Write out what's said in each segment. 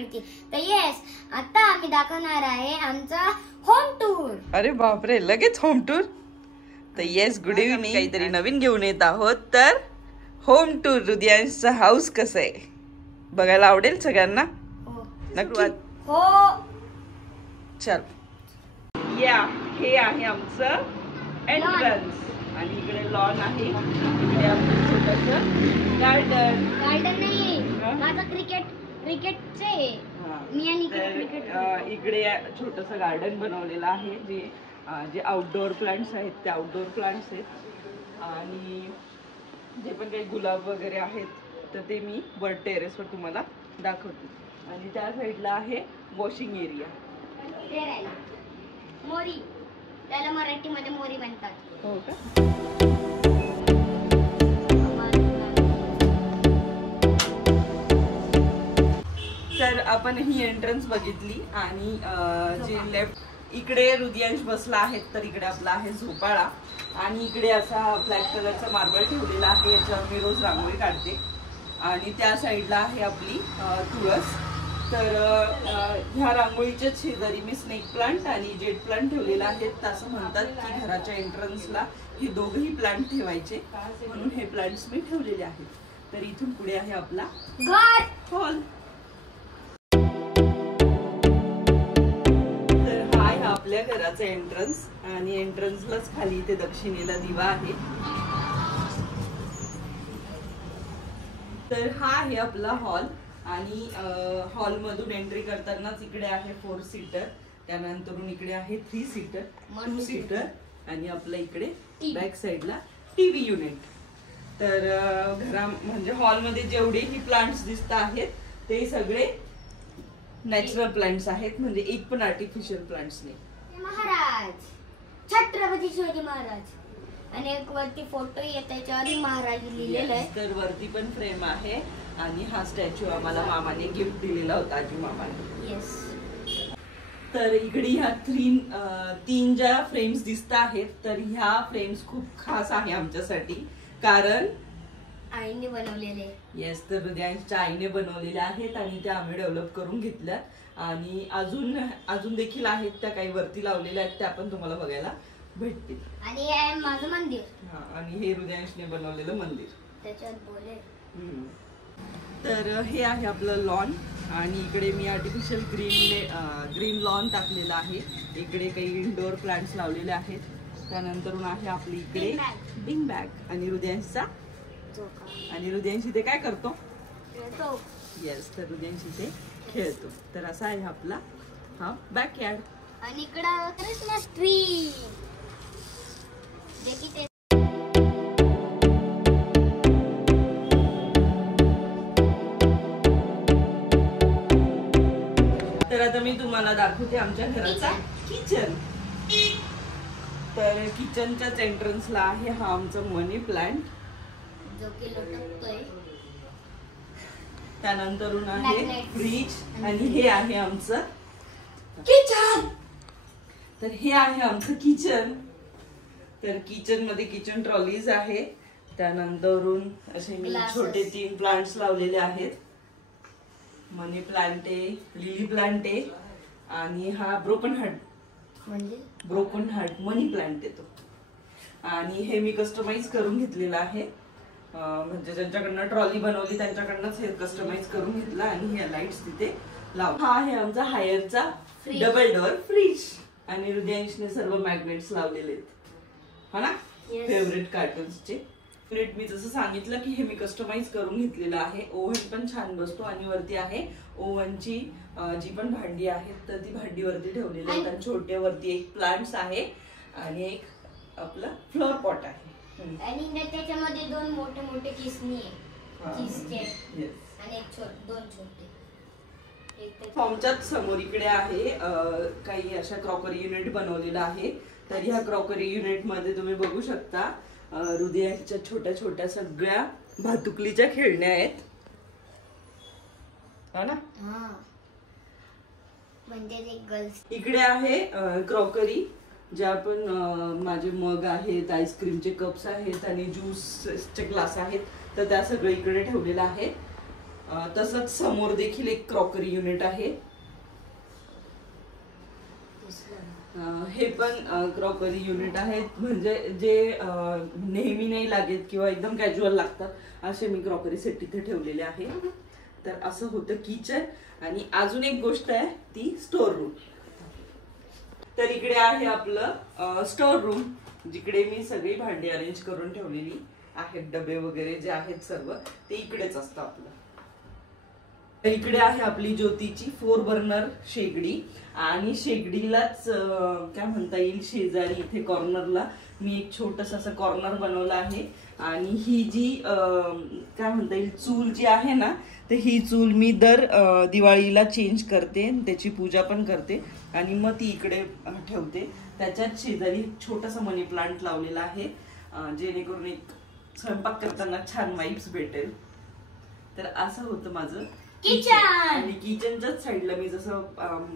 मिळतील. तर येस, आता आम्ही दाखवणार आहे आमचा होम टूर. अरे बापरे, लगेच होम टूर. तर येस, गुड इव्हनिंग. काहीतरी नवीन घेऊन येत आहोत. तर होम टूर हृदयांशचा हाऊस कसं आहे बघायला आवडेल सगळ्यांना. नक्की हो, चल. या, हे आहे आमचं एंट्रन्स आणि इकडे लॉन आहे. इकडे आमचं छोटंसं गार्डन. गार्डन नाही, माझं क्रिकेटचे मी आणि क्रिकेट. इकडे छोटंसं गार्डन बनवलेलं आहे. जे आउटडोअर प्लांट्स आहेत ते आउटडोअर प्लांट्स आहेत आणि जे पण काही गुलाब वगैरे आहेत तर ते मी वर टेरेसवर तुम्हाला दाखवते. आणि त्या साईडला आहे वॉशिंग एरिया. मोरी, त्याला मराठीमध्ये मोरी म्हणतात. हो का. तर आपण ही एंट्रन्स बघितली आणि जे लेफ्ट इकडे हृदयांश बसला आहे तर इकडे आपला आहे झोपाळा आणि इकडे असा ब्लॅक कलरचा मार्बल ठेवलेला आहे. याच्यावर मी रोज रांगोळी काढते. आणि त्या साईडला आहे आपली तुळस. तर ह्या रांगोळीच्या शेजारी मी स्नेक प्लांट आणि जेट प्लांट ठेवलेला आहे. असं म्हणतात की घराच्या एंट्रन्सला हे दोघही प्लांट ठेवायचे, म्हणून हे प्लांट्स मी ठेवलेले आहेत. तर इथून पुढे आहे आपला हॉल. तर हा आहे आपल्या घराचा एंट्रन्स आणि एंट्रन्सलाच खाली इथे दक्षिणेला दिवा आहे. तर हा आहे आपला हॉल आणि हॉल मधून एंट्री करतानाच इकडे आहे 4 सीटर, त्यानंतर इकडे आहे 3 सीटर, 2 सीटर आणि आपल्या इकडे बॅक साइडला टीव्ही युनिट. तर घरा म्हणजे हॉल मध्ये जेवढेही प्लांट्स दिसत आहेत ते सगळे नॅचरल प्लांट्स आहेत, म्हणजे एक पण आर्टिफिशियल प्लांट्स नाही. महाराज, छत्रपती शिवाजी महाराज आणि एक वरती फोटो येत त्याच्यावर महाराज लिहिलेलं आहे. तर वरती पण फ्रेम आहे आणि हा स्टॅच्यू आम्हाला मामाने गिफ्ट दिलेला होता, आजी मामाने. येस. तर इकडे ह्या 3 ज्या फ्रेम्स दिसत आहेत तर ह्या फ्रेम्स खूप खास आहे आमच्यासाठी, कारण आईने बनवलेले. येस, तर हृदयांशच्या आईने बनवलेल्या आहेत आणि त्या आम्ही डेव्हलप करून घेतल्यात आणि अजून देखील आहेत त्या काही वरती लावलेल्या आहेत, त्या पण तुम्हाला बघायला भेटतील. आणि हे आहे माझं मंदिर. हा, आणि हे हृदयांशने बनवलेलं मंदिर. त्याच्यात बोले. तर हे आहे आपलं लॉन आणि इकडे मी आर्टिफिशियल ग्रीन लॉन टाकलेलं आहे. इकडे काही इंडोर प्लांट्स लावलेले आहेत. त्यानंतर आहे आपली इकडे बिंग बॅग आणि हृदयांशचा आणि हृदयांश इथे काय करतो? येस, तर हृदयांश इथे खेळतो. तर असा आहे आपला हा बॅकयार्ड. आणि इकडं क्रिसमस ट्री. तर आता मी तुम्हाला दाखवते आमच्या घराचा किचन. तर किचनच्याच एंट्रन्सला आहे हा आमचा मनी प्लांट जो की लटकतोय. त्यानंतर आहे फ्रीज आणि हे आहे आमचं किचन. तर हे आहे आमचं किचन. तर किचन मध्ये किचन ट्रॉलीज आहे. त्यानंतर असे मी छोटे 3 प्लांट्स लावलेले आहेत. मनी प्लांट आहे, लिली प्लांट आहे आणि हा ब्रोकन हार्ट मनी प्लांट येतो. आणि हे मी कस्टमाइज करून घेतलेलं आहे, म्हणजे ज्यांच्याकडनं ट्रॉली बनवली त्यांच्याकडनंच हे कस्टमाइज करून घेतलं आणि हे लाईट्स तिथे लावले. हा आहे आमचा हायरचा डबल डोअर फ्रीज आणि हृदयांशने सर्व मॅग्नेट्स लावलेले आहेत, हा ना, फेवरेट कार्टन्सचे. मी जसं सांगितलं की हे मी कस्टमाइज करून घेतलेलं आहे. ओव्हन पण छान बसतो आणि वरती आहे ओव्हनची जी पण भांडी आहेत तर ती भांडी वरती ठेवलेली आहेत. आणि छोट्या वरती एक प्लांट्स आहे आणि एक आपलं फ्लोअर पॉट आहे. आणि त्याच्यामध्ये 2 मोठे मोठे किसनी आहे आणि 2 छोटे. फॉर्मच्याच समोर इकडे आहे काही अशा क्रॉकरी युनिट बनवलेला आहे. तर ह्या क्रॉकरी युनिट मध्ये तुम्ही बघू शकता हृदयाच्या छोट्या छोट्या सगळ्या भातुकलीच्या खेळण्या आहेत, हा ना. म्हणजे गर्ल्स. इकडे आहे क्रॉकरी, ज्या पण माझे मग आहेत, आईस्क्रीमचे कप्स आहेत आणि ज्यूसचे ग्लास आहेत, तर त्या सगळं इकडे ठेवलेलं आहे. तसंच समोर देखील एक क्रॉकरी युनिट आहे. हे पण क्रॉकरी युनिट आहेत, म्हणजे जे नेहमी नाही लागेल किंवा एकदम कॅज्युअल लागतात असे मी क्रॉकरी सेट तिथे ठेवलेले आहे. तर असं होतं किचन. आणि अजून एक गोष्ट आहे ती स्टोर रूम. तर इकडे आहे आपलं स्टोर रूम, जिकडे मी सगळी भांडी अरेंज करून ठेवलेली आहेत. डबे वगैरे जे आहेत सर्व ते इकडेच असतं आपलं. तर इकडे आहे आपली ज्योतीची 4 बर्नर शेगडी. आणि शेगडीलाच काय म्हणता येईल, शेजारी इथे कॉर्नरला मी एक छोटस असं कॉर्नर बनवलं आहे. आणि ही जी काय म्हणता येईल चूल जी आहे ना, तर ही चूल मी दर दिवाळीला चेंज करते, त्याची पूजा पण करते आणि मग ती इकडे ठेवते. त्याच्यात शेजारी छोटासा मनी प्लांट लावलेला आहे, जेणेकरून एक स्वयंपाक करताना छान वाइब्स भेटेल. तर असं होतं माझं किचन. आणि किचनच्याच साईडला मी जसं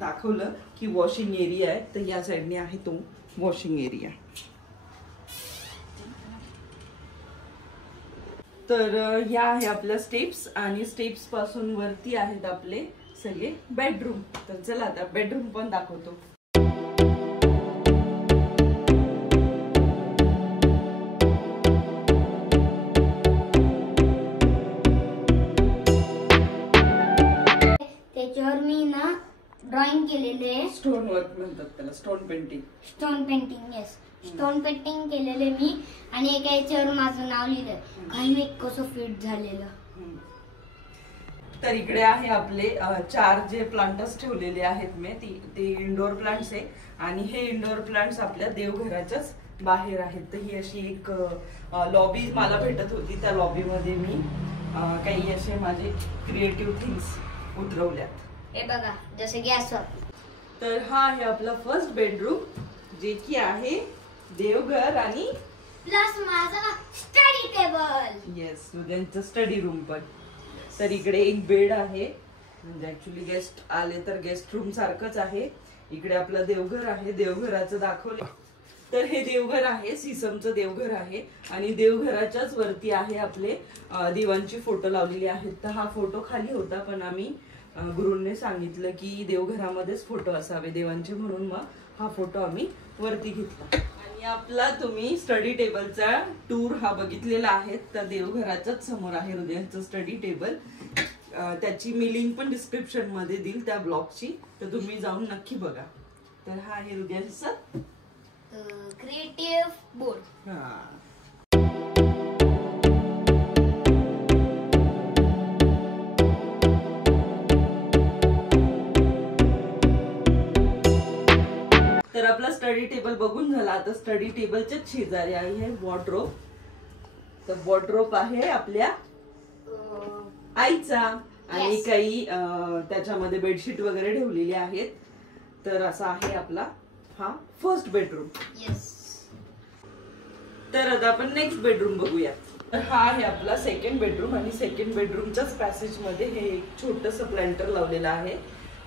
दाखवलं की वॉशिंग एरिया आहे, तर या साईडने आहे तो वॉशिंग एरिया. तर ह्या आहे आपल्या स्टेप्स. आणि स्टेप्स पासून वरती आहेत आपले सगळे बेडरूम. तर चला आता बेडरूम पण दाखवतो. त्याच्यावर मी ना ड्रॉइंग केलेले, स्टोन वर्क म्हणतात त्याला, stone painting. Stone painting, yes, stone painting केलेले मी. आणि एका याच्यावर माझं नाव लिहिलं, काही मी कसं फिट झालेलं. तर इकडे आहे आपले 4 जे प्लांट्स ठेवलेले आहेत मी, ते इंडोर प्लांट्स आहे. आणि हे इंडोर प्लांट्स आपल्या देवघराच्याच बाहेर आहेत. तर ही अशी एक लॉबी मला भेटत होती, त्या लॉबीमध्ये मी काही असे माझे क्रिएटिव्ह थिंग्स उतरवल्यात. हे बघा, जसे गॅसवर. तर हा आहे आपला फर्स्ट बेडरूम, जे की आहे देवघर आणि प्लस माझा स्टडी टेबल. येस, त्यांचं स्टडी रूम पण. तर इकडे एक बेड आहे, म्हणजे ऍक्च्युली गेस्ट आले तर गेस्ट रूम सारखंच आहे. इकडे आपलं देवघर आहे, देवघराचं दाखवलं. तर हे देवघर आहे, सिसमचं देवघर आहे. आणि देवघराच्याच वरती आहे आपले देवांची फोटो लावलेली आहेत. तर हा फोटो खाली होता, पण आम्ही गुरूंनी सांगितलं की देवघरामध्येच फोटो असावे देवांचे, म्हणून मग हा फोटो आम्ही वरती घेतला. आणि आपला तुम्ही स्टडी टेबलचा टूर हा बघितलेला आहे. तर देवघराच्याच समोर आहे हृदयांचं स्टडी टेबल. त्याची मी लिंक पण डिस्क्रिप्शन मध्ये देईल त्या ब्लॉगची, तर तुम्ही जाऊन नक्की बघा. तर हा आहे हृदयांचा क्रिएटिव्ह बोर्ड. तर आपला स्टडी टेबल बघून झाला. आता स्टडी टेबलच्याच शेजारी आहे वॉर्डरोब. तर वॉर्डरोब आहे आपल्या आईचा. आणि काही त्याच्यामध्ये बेडशीट वगैरे ठेवलेली आहेत. तर असा आहे आपला हा फर्स्ट बेडरूम. तर आता आपण नेक्स्ट बेडरूम बघूया. तर हा आहे आपला सेकंड बेडरूम. आणि सेकंड बेडरूमच्याच पॅसेज मध्ये हे एक छोटस प्लांटर लावलेलं आहे,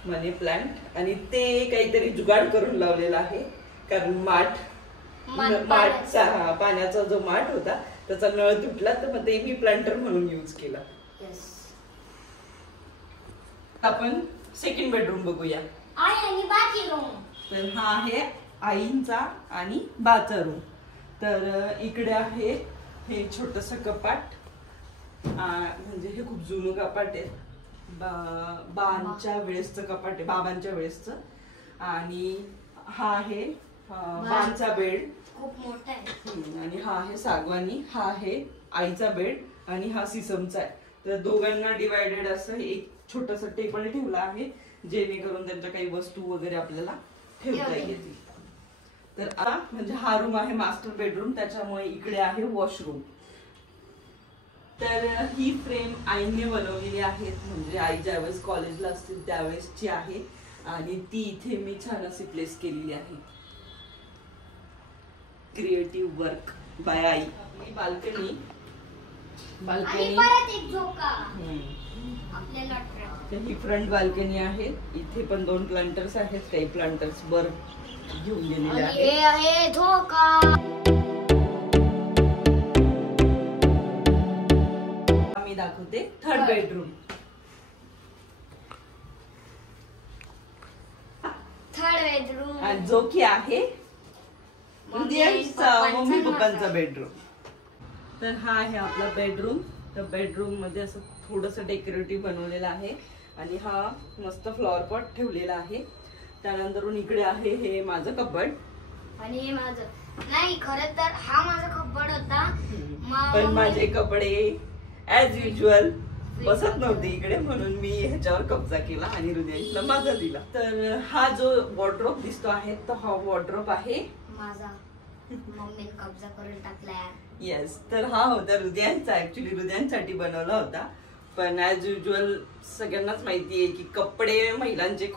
मनी प्लांट. आणि ते काहीतरी जुगाड करून लावलेला आहे, कारण माठचा पाण्याचा जो माठ होता त्याचा नळ तुटला, तर मग ते मी प्लांटर म्हणून यूज केला. आपण सेकंड बेडरूम बघूया. तर हा आहे आईंचा आणि बाचा रूम. तर इकडे आहे हे छोटस कपाट, म्हणजे हे खूप जुनं कपाट आहे, बाबांच्या वेळेसचं कपाट आहे, बाबांच्या वेळेसचं. आणि हा आहे बांचा बेड, खूप मोठा आहे. आणि हा आहे सागवानी. हा आहे आईचा बेड आणि हा सिसमचा आहे. तर दोघांना डिवायडेड असं एक छोटस टेबल ठेवला आहे, जेणेकरून त्यांच्या काही वस्तू वगैरे आपल्याला ठेवता येतील. तर आता म्हणजे हा रूम आहे मास्टर बेडरूम, त्याच्यामुळे इकडे आहे वॉशरूम. तर ही फ्रेम आईने बनवलेली आहे, म्हणजे आई ज्यावेळेस कॉलेजला असतील त्यावेळेसची आहे. आणि ती इथे मी छान अशी प्लेस केलेली आहे. Creative work by I. Balcony he front balcony आहे. इथे पण 2 प्लांटर्स आहेत, काही प्लांटर्स वर घेऊन गेलेले आहेत. मी दाखवते थर्ड बेडरूम. जो की आहे मम्मी पप्पांचा बेडरूम. तर हा आहे आपला बेडरूम. तर बेडरूम मध्ये असं थोडस डेकोरेटिव्ह बनवलेलं आहे आणि हा मस्त फ्लॉवर पॉट ठेवलेला आहे. त्यानंतरून इकडे आहे हे माझं कबड आणि हे माझं नाही, खरं तर हा माझा कबड होता. पण माझे कपडे ऍज युजल बसत नव्हते इकडे, म्हणून मी ह्याच्यावर कब्जा केला आणि हृदयाला माझा दिला. तर हा जो वॉर्डरोब दिसतो आहे तो हा वॉर्डरोब आहे माझा. मम्मीने कब्जा करून टाकलाय. येस. तर हा होता हृदयांचा, ऍक्च्युली हृदयांसाठी बनवला होता. पण ऍज युजल सगळ्यांनाच माहिती आहे की कपडे महिलांचे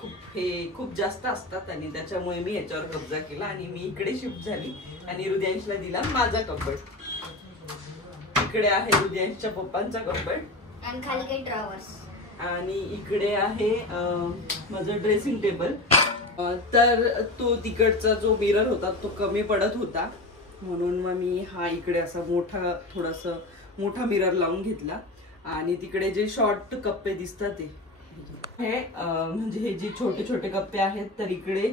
खूप जास्त असतात आणि त्याच्यामुळे मी ह्याच्यावर कब्जा केला आणि मी इकडे शिफ्ट झाली आणि हृदयांशला दिला माझा कपड. इकडे आहे हृदयांशच्या पप्पांचा कपड आणि खाली काही ड्रॉवर्स आणि इकडे आहे माझं ड्रेसिंग टेबल. तर तो तिकडचा जो मिरर होता तो कमी पडत होता, म्हणून मग मी हा इकडे असा थोडासा मोठा मिरर लावून घेतला. आणि तिकडे जे शॉर्ट कप्पे दिसतात ते हे म्हणजे हे जे छोटे छोटे कप्पे आहेत, तर इकडे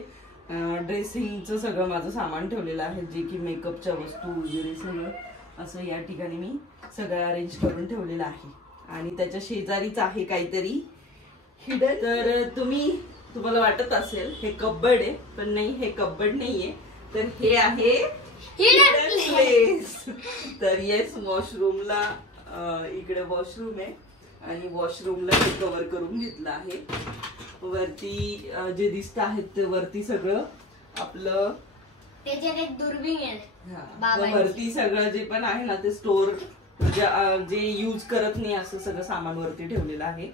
ड्रेसिंगचं सगळं माझं सामान ठेवलेलं आहे, जे की मेकअपच्या वस्तू वगैरे सगळं असं या ठिकाणी मी सगळं अरेंज करून ठेवलेलं आहे. आणि त्याच्या शेजारीच आहे काहीतरी हिडन. तर तुम्हाला वाटत असेल हे कबड आहे, पण नाही, हे कबड नाहीये, तर हे आहे हिडन प्लेस. तर येस, वॉशरूमला इकडे वॉशरूम आहे आणि वॉशरूमला हे कव्हर करून घेतलं आहे. वरती जे दिसत आहेत ते वरती सगळं आपलं त्याच्यात एक दुर्बीण आहे. वरती सगळं जे पण आहे ना ते स्टोर जे यूज करत नाही असं सगळं सामान वरती ठेवलेलं आहे.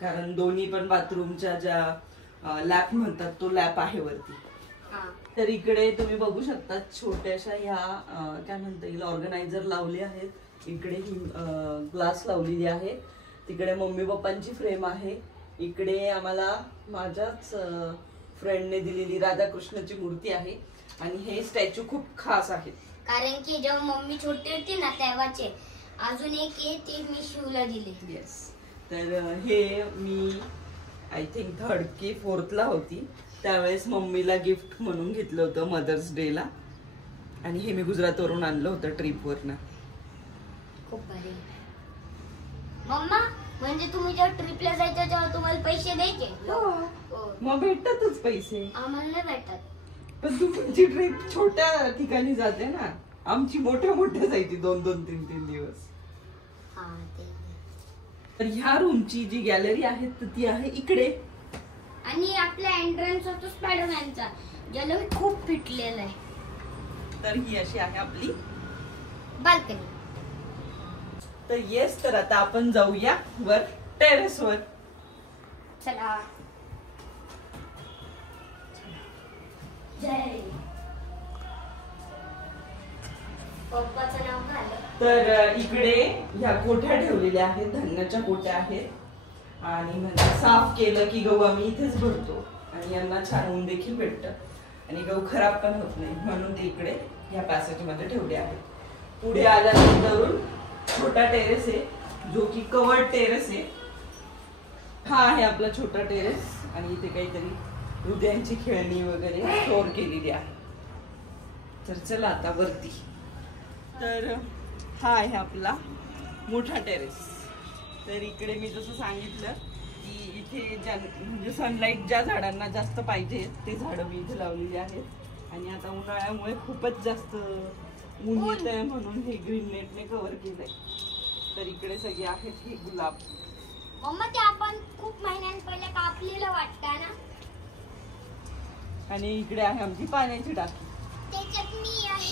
कारण दोन्ही पण बाथरूमच्या ज्या लॅप म्हणतात तो लॅप आहे वरती. तर इकडे तुम्ही बघू शकता छोट्याशा ह्या काय म्हणता येईल ऑर्गनायझर लावले आहेत. इकडे ही ग्लास लावलेली आहे. तिकडे मम्मी पप्पांची फ्रेम आहे. इकडे आम्हाला माझ्याच फ्रेंडने दिलेली राधाकृष्णाची मूर्ती आहे आणि हे स्टॅच्यू खूप खास आहेत. कारण की जेव्हा मम्मी छोटी होती ना तेव्हाचे अजून एक आहे ते मी शिवला दिले. येस. तर हे मी आय थिंक 3rd की 4th ला होती त्यावेळेस मम्मीला गिफ्ट म्हणून घेतलं होतं मदर्स डे ला. आणि हे मी गुजरातवरून आणलं होतं ट्रिपवरनं. खूप भारी. मम्मा म्हणजे तुम्ही जेव्हा ट्रिपला जायचं तेव्हा तुम्हाला पैसे द्यायचे? मग भेटतातच पैसे. आम्हाला नाही भेटत. पण तुमची ट्रिप छोट्या ठिकाणी जाते ना, आमची मोठ्या जायची 2-2, 3-3 दिवस. तर ह्या रूमची जी गॅलरी आहे ती आहे इकडे. आणि आपला एंट्रन्स होतो स्पायडरमॅनचा, ज्याला मी खूप फिटलेला आहे. तर ही अशी आहे आपली बाल्कनी. तर येस, तर आता आपण जाऊया वर टेरेसवर. चला. जय. पप्पाचं नाव काय? तर इकडे ह्या कोठ्या ठेवलेल्या आहेत, धान्याच्या कोठ्या आहेत. आणि म्हणजे साफ केलं की गहू आम्ही इथेच भरतो आणि यांना छान ऊन देखील भेटतं आणि गहू खराब पण होत नाही, म्हणून ते इकडे ह्या पॅसेज मध्ये ठेवले आहेत. पुढे आल्यानंतर छोटा टेरेस आहे जो की कवर्ड टेरेस आहे. हा आहे आपला छोटा टेरेस आणि इथे काहीतरी हृदयांची खेळणी वगैरे स्टोर केलेली आहे. तर चला आता वरती. तर हा आहे आपला मोठा टेरेस. तर इकडे मी जसं सांगितलं की इथे म्हणजे सनलाईट ज्या झाडांना जास्त पाहिजे ते झाडं मी इथे लावलेली आहेत. आणि आता उन्हाळ्यामुळे खूपच जास्त ऊन येत आहे म्हणून हे ग्रीन नेटने कव्हर केलंय. तर इकडे सगळे आहेत हे गुलाब. मम्मा ते आपण खूप महिन्यांपहिले कापलेलं वाटतं ना. आणि इकडे आहे आमची पाण्याची टाकी. त्याच्यात मी आहे.